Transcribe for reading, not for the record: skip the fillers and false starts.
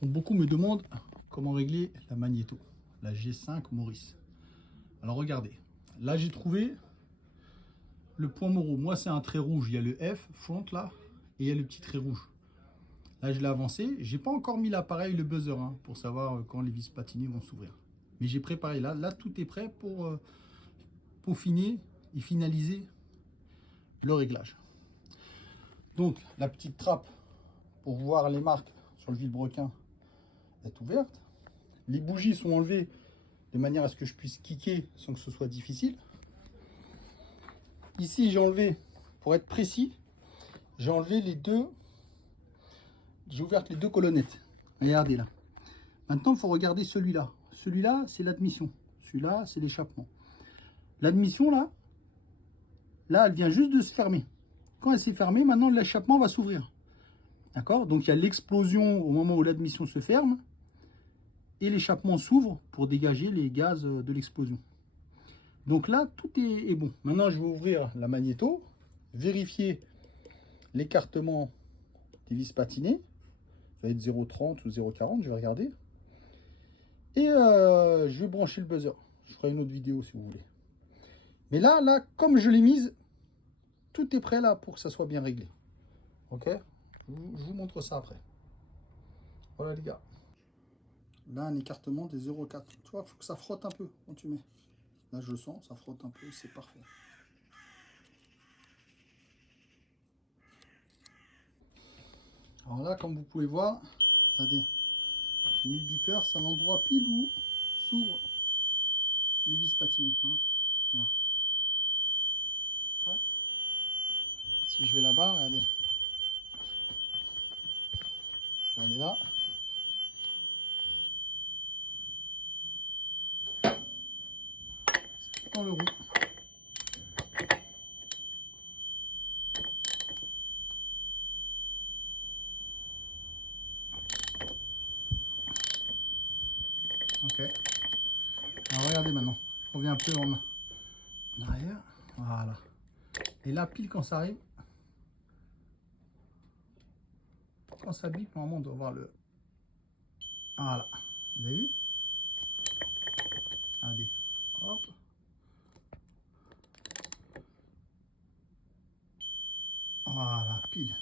Donc, beaucoup me demandent comment régler la magnéto, la G5 Maurice. Alors regardez, là j'ai trouvé le point Moreau. Moi c'est un trait rouge, il y a le F front là et il y a le petit trait rouge. Là je l'ai avancé, j'ai pas encore mis l'appareil, le buzzer hein, pour savoir quand les vis patinées vont s'ouvrir. Mais j'ai préparé là tout est prêt pour peaufiner et finaliser le réglage. Donc la petite trappe pour voir les marques sur le vilebrequin est ouverte. Les bougies sont enlevées de manière à ce que je puisse kicker sans que ce soit difficile. Ici j'ai enlevé, pour être précis, j'ai enlevé les deux, j'ai ouvert les deux colonnettes. Regardez là. Maintenant il faut regarder celui-là. Celui-là c'est l'admission, celui-là c'est l'échappement. L'admission là elle vient juste de se fermer. Quand elle s'est fermée, maintenant l'échappement va s'ouvrir. D'accord? Donc il y a l'explosion au moment où l'admission se ferme et l'échappement s'ouvre pour dégager les gaz de l'explosion. Donc là, tout est bon. Maintenant, je vais ouvrir la magnéto, vérifier l'écartement des vis patinées. Ça va être 0,30 ou 0,40, je vais regarder. Et je vais brancher le buzzer. Je ferai une autre vidéo si vous voulez. Mais là, comme je l'ai mise, tout est prêt là pour que ça soit bien réglé. Ok? Je vous montre ça après. Voilà les gars. Là, un écartement des 0,4. Tu vois, il faut que ça frotte un peu quand tu mets. Là, je le sens, ça frotte un peu, c'est parfait. Alors là, comme vous pouvez voir, regardez, j'ai mis le beeper, c'est à l'endroit pile où s'ouvrent les vis patinées. Hein. Regarde. Tac. Si je vais là-bas, regardez. Je vais aller là. Dans le roux. Ok. Alors regardez maintenant. Je reviens un peu en arrière. Voilà. Et là, pile quand ça arrive, quand ça bip, normalement on doit voir le... Voilà. Vous avez vu? Regardez. Hop. Voilà, pile.